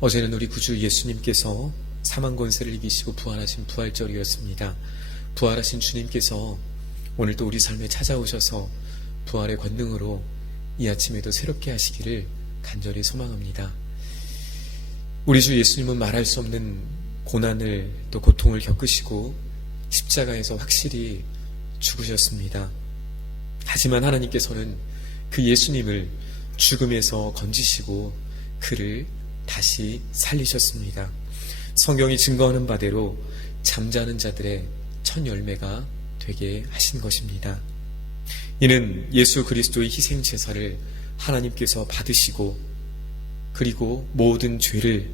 어제는 우리 구주 예수님께서 사망 권세를 이기시고 부활하신 부활절이었습니다. 부활하신 주님께서 오늘 또 우리 삶에 찾아오셔서 부활의 권능으로 이 아침에도 새롭게 하시기를 간절히 소망합니다. 우리 주 예수님은 말할 수 없는 고난을 또 고통을 겪으시고 십자가에서 확실히 죽으셨습니다. 하지만 하나님께서는 그 예수님을 죽음에서 건지시고 그를 다시 살리셨습니다. 성경이 증거하는 바대로 잠자는 자들의 첫 열매가 되게 하신 것입니다. 이는 예수 그리스도의 희생 제사를 하나님께서 받으시고 그리고 모든 죄를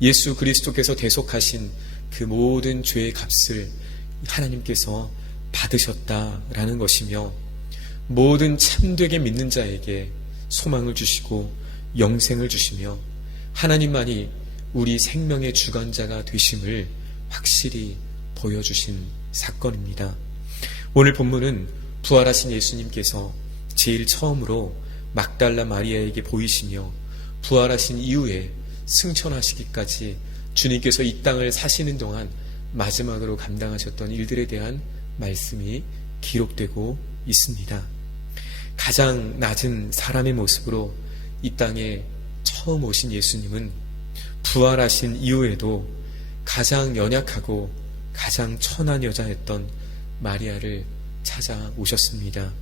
예수 그리스도께서 대속하신 그 모든 죄의 값을 하나님께서 받으셨다라는 것이며 모든 참되게 믿는 자에게 소망을 주시고 영생을 주시며 하나님만이 우리 생명의 주관자가 되심을 확실히 보여주신 사건입니다. 오늘 본문은 부활하신 예수님께서 제일 처음으로 막달라 마리아에게 보이시며 부활하신 이후에 승천하시기까지 주님께서 이 땅을 사시는 동안 마지막으로 감당하셨던 일들에 대한 말씀이 기록되고 있습니다. 가장 낮은 사람의 모습으로 이 땅에 처음 오신 예수님은 부활하신 이후에도 가장 연약하고 가장 천한 여자였던 마리아를 찾아오셨습니다.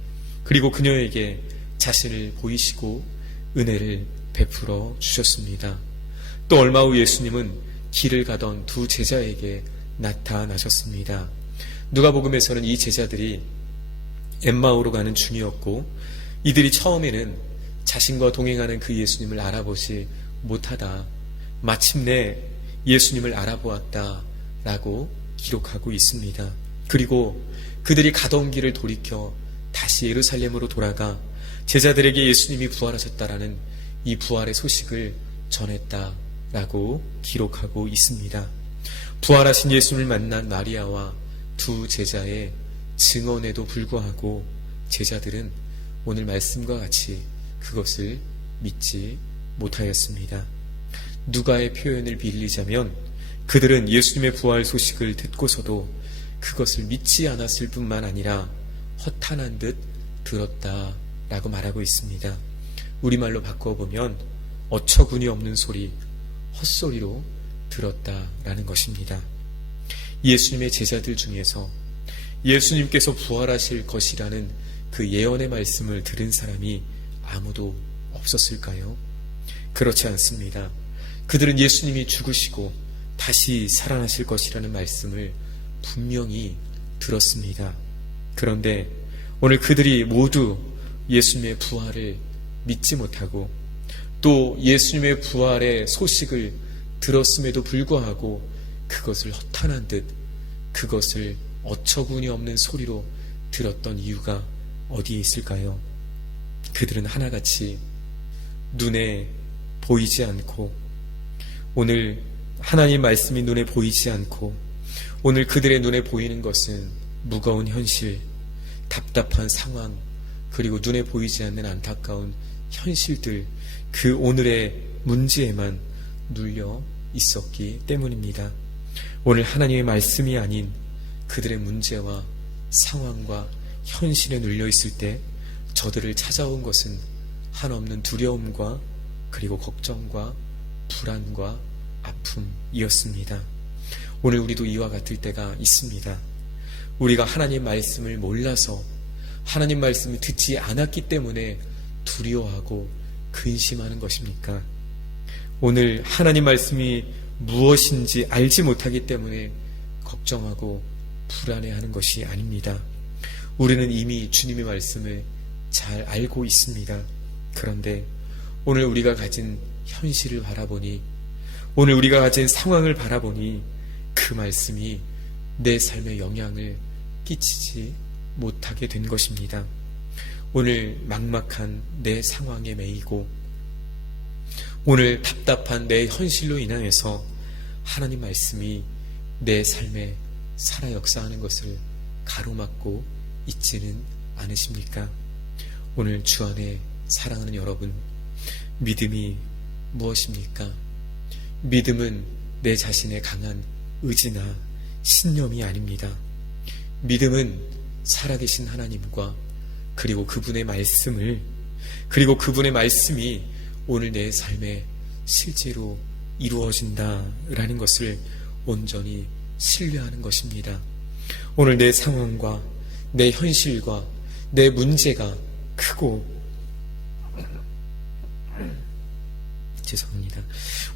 그리고 그녀에게 자신을 보이시고 은혜를 베풀어 주셨습니다. 또 얼마 후 예수님은 길을 가던 두 제자에게 나타나셨습니다. 누가복음에서는 이 제자들이 엠마오로 가는 중이었고 이들이 처음에는 자신과 동행하는 그 예수님을 알아보지 못하다 마침내 예수님을 알아보았다라고 기록하고 있습니다. 그리고 그들이 가던 길을 돌이켜 다시 예루살렘으로 돌아가 제자들에게 예수님이 부활하셨다라는 이 부활의 소식을 전했다라고 기록하고 있습니다. 부활하신 예수님을 만난 마리아와 두 제자의 증언에도 불구하고 제자들은 오늘 말씀과 같이 그것을 믿지 못하였습니다. 누가의 표현을 빌리자면 그들은 예수님의 부활 소식을 듣고서도 그것을 믿지 않았을 뿐만 아니라 허탄한 듯 들었다라고 말하고 있습니다. 우리말로 바꿔보면 어처구니 없는 소리, 헛소리로 들었다라는 것입니다. 예수님의 제자들 중에서 예수님께서 부활하실 것이라는 그 예언의 말씀을 들은 사람이 아무도 없었을까요? 그렇지 않습니다. 그들은 예수님이 죽으시고 다시 살아나실 것이라는 말씀을 분명히 들었습니다. 그런데 오늘 그들이 모두 예수님의 부활을 믿지 못하고 또 예수님의 부활의 소식을 들었음에도 불구하고 그것을 허탄한 듯 그것을 어처구니 없는 소리로 들었던 이유가 어디에 있을까요? 그들은 하나같이 눈에 보이지 않고 오늘 하나님 말씀이 눈에 보이지 않고 오늘 그들의 눈에 보이는 것은 무거운 현실, 답답한 상황, 그리고 눈에 보이지 않는 안타까운 현실들, 그 오늘의 문제에만 눌려 있었기 때문입니다. 오늘 하나님의 말씀이 아닌 그들의 문제와 상황과 현실에 눌려 있을 때 저들을 찾아온 것은 한없는 두려움과 그리고 걱정과 불안과 아픔이었습니다. 오늘 우리도 이와 같을 때가 있습니다. 우리가 하나님 말씀을 몰라서 하나님 말씀을 듣지 않았기 때문에 두려워하고 근심하는 것입니까? 오늘 하나님 말씀이 무엇인지 알지 못하기 때문에 걱정하고 불안해하는 것이 아닙니다. 우리는 이미 주님의 말씀을 잘 알고 있습니다. 그런데 오늘 우리가 가진 현실을 바라보니 오늘 우리가 가진 상황을 바라보니 그 말씀이 내 삶에 영향을 끼치지 못하게 된 것입니다. 오늘 막막한 내 상황에 매이고 오늘 답답한 내 현실로 인하여서 하나님 말씀이 내 삶에 살아 역사하는 것을 가로막고 있지는 않으십니까? 오늘 주 안에 사랑하는 여러분, 믿음이 무엇입니까? 믿음은 내 자신의 강한 의지나 신념이 아닙니다. 믿음은 살아계신 하나님과 그리고 그분의 말씀이 오늘 내 삶에 실제로 이루어진다라는 것을 온전히 신뢰하는 것입니다. 오늘 내 상황과 내 현실과 내 문제가 크고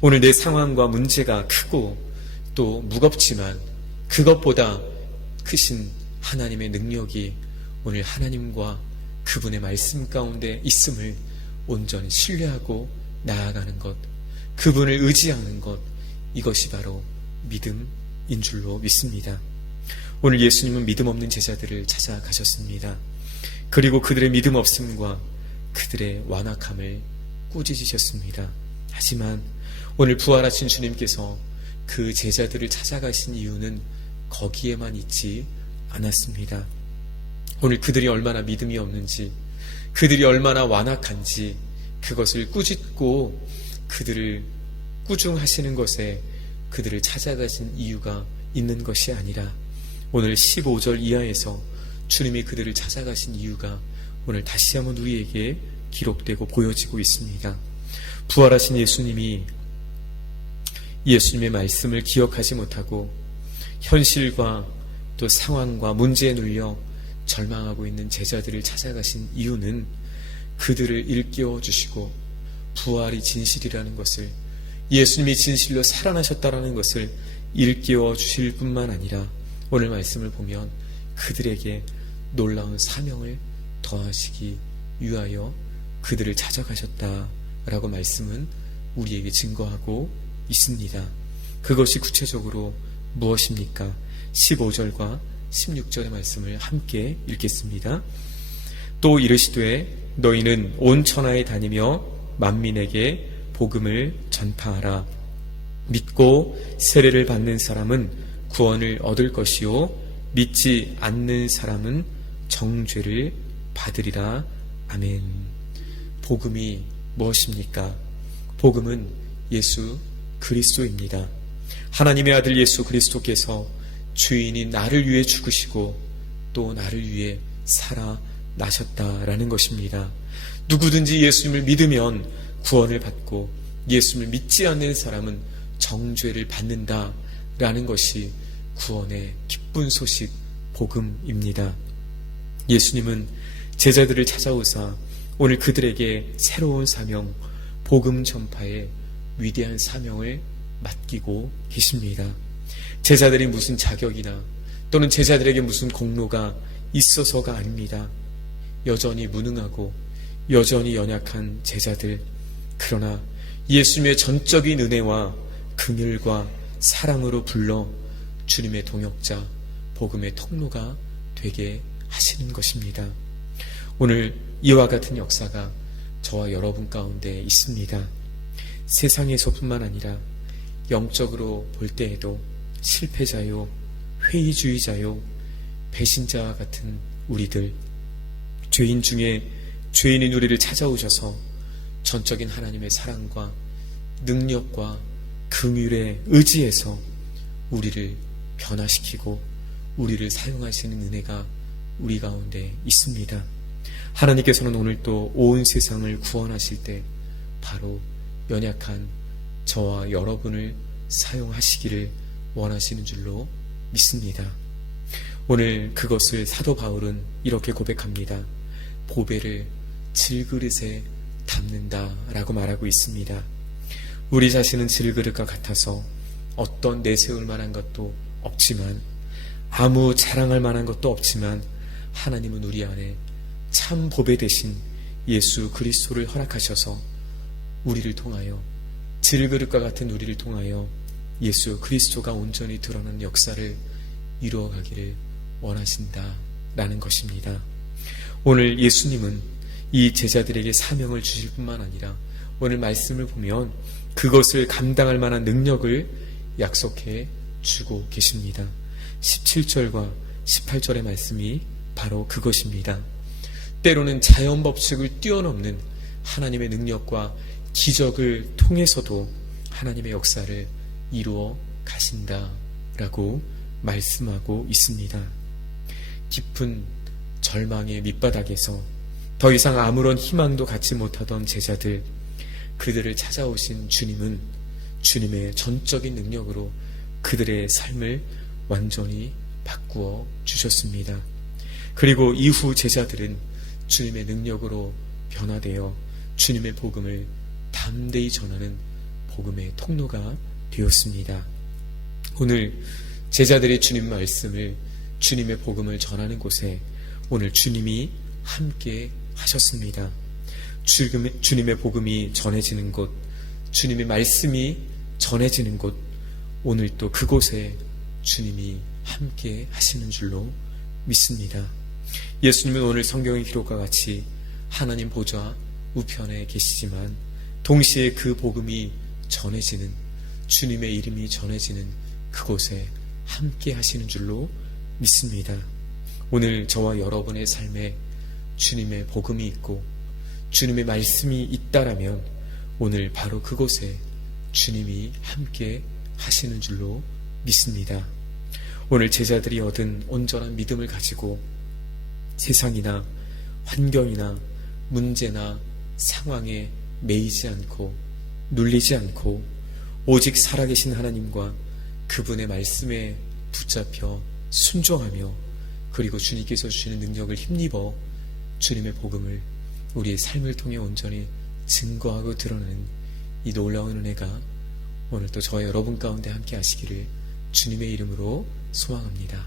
오늘 내 상황과 문제가 크고 또 무겁지만 그것보다 크신 하나님의 능력이 오늘 하나님과 그분의 말씀 가운데 있음을 온전히 신뢰하고 나아가는 것, 그분을 의지하는 것, 이것이 바로 믿음인 줄로 믿습니다. 오늘 예수님은 믿음 없는 제자들을 찾아가셨습니다. 그리고 그들의 믿음 없음과 그들의 완악함을 꾸짖으셨습니다. 하지만 오늘 부활하신 주님께서 그 제자들을 찾아가신 이유는 거기에만 있지 않았습니다. 오늘 그들이 얼마나 믿음이 없는지, 그들이 얼마나 완악한지 그것을 꾸짖고 그들을 꾸중하시는 것에 그들을 찾아가신 이유가 있는 것이 아니라 오늘 15절 이하에서 주님이 그들을 찾아가신 이유가 오늘 다시 한번 우리에게 기록되고 보여지고 있습니다. 부활하신 예수님이 예수님의 말씀을 기억하지 못하고 현실과 또 상황과 문제에 눌려 절망하고 있는 제자들을 찾아가신 이유는 그들을 일깨워 주시고 부활이 진실이라는 것을, 예수님이 진실로 살아나셨다라는 것을 일깨워 주실 뿐만 아니라 오늘 말씀을 보면 그들에게 놀라운 사명을 더하시기 위하여 그들을 찾아가셨다라고 말씀은 우리에게 증거하고 있습니다. 그것이 구체적으로 무엇입니까? 15절과 16절의 말씀을 함께 읽겠습니다. 또 이르시되 너희는 온 천하에 다니며 만민에게 복음을 전파하라. 믿고 세례를 받는 사람은 구원을 얻을 것이요 믿지 않는 사람은 정죄를 받으리라. 아멘. 복음이 무엇입니까? 복음은 예수 그리스도입니다. 하나님의 아들 예수 그리스도께서 주인인 나를 위해 죽으시고 또 나를 위해 살아나셨다라는 것입니다. 누구든지 예수님을 믿으면 구원을 받고 예수님을 믿지 않는 사람은 정죄를 받는다라는 것이 구원의 기쁜 소식 복음입니다. 예수님은 제자들을 찾아오사 오늘 그들에게 새로운 사명, 복음 전파의 위대한 사명을 맡기고 계십니다. 제자들이 무슨 자격이나 또는 제자들에게 무슨 공로가 있어서가 아닙니다. 여전히 무능하고 여전히 연약한 제자들, 그러나 예수님의 전적인 은혜와 긍휼과 사랑으로 불러 주님의 동역자, 복음의 통로가 되게 하시는 것입니다. 오늘 이와 같은 역사가 저와 여러분 가운데 있습니다. 세상에서뿐만 아니라 영적으로 볼 때에도 실패자요, 회의주의자요, 배신자와 같은 우리들, 죄인 중에 죄인인 우리를 찾아오셔서 전적인 하나님의 사랑과 능력과 긍휼에 의지해서 우리를 변화시키고 우리를 사용하시는 은혜가 우리 가운데 있습니다. 하나님께서는 오늘 또 온 세상을 구원하실 때 바로 연약한 저와 여러분을 사용하시기를 원하시는 줄로 믿습니다. 오늘 그것을 사도 바울은 이렇게 고백합니다. 보배를 질그릇에 담는다라고 말하고 있습니다. 우리 자신은 질그릇과 같아서 어떤 내세울 만한 것도 없지만, 아무 자랑할 만한 것도 없지만, 하나님은 우리 안에 참 보배 되신 예수 그리스도를 허락하셔서 우리를 통하여, 질그릇과 같은 우리를 통하여 예수 그리스도가 온전히 드러나는 역사를 이루어가기를 원하신다라는 것입니다. 오늘 예수님은 이 제자들에게 사명을 주실 뿐만 아니라 오늘 말씀을 보면 그것을 감당할 만한 능력을 약속해 주고 계십니다. 17절과 18절의 말씀이 바로 그것입니다. 때로는 자연 법칙을 뛰어넘는 하나님의 능력과 기적을 통해서도 하나님의 역사를 이루어 가신다라고 말씀하고 있습니다. 깊은 절망의 밑바닥에서 더 이상 아무런 희망도 갖지 못하던 제자들, 그들을 찾아오신 주님은 주님의 전적인 능력으로 그들의 삶을 완전히 바꾸어 주셨습니다. 그리고 이후 제자들은 주님의 능력으로 변화되어 주님의 복음을 담대히 전하는 복음의 통로가 되었습니다. 오늘 제자들이 주님 말씀을, 주님의 복음을 전하는 곳에 오늘 주님이 함께 하셨습니다. 주님의 복음이 전해지는 곳, 주님의 말씀이 전해지는 곳, 오늘 또 그곳에 주님이 함께 하시는 줄로 믿습니다. 예수님은 오늘 성경의 기록과 같이 하나님 보좌 우편에 계시지만 동시에 그 복음이 전해지는, 주님의 이름이 전해지는 그곳에 함께 하시는 줄로 믿습니다. 오늘 저와 여러분의 삶에 주님의 복음이 있고 주님의 말씀이 있다라면 오늘 바로 그곳에 주님이 함께 하시는 줄로 믿습니다. 오늘 제자들이 얻은 온전한 믿음을 가지고 세상이나 환경이나 문제나 상황에 매이지 않고 눌리지 않고 오직 살아계신 하나님과 그분의 말씀에 붙잡혀 순종하며 그리고 주님께서 주시는 능력을 힘입어 주님의 복음을 우리의 삶을 통해 온전히 증거하고 드러내는 이 놀라운 은혜가 오늘 또 저와 여러분 가운데 함께 하시기를 주님의 이름으로 소망합니다.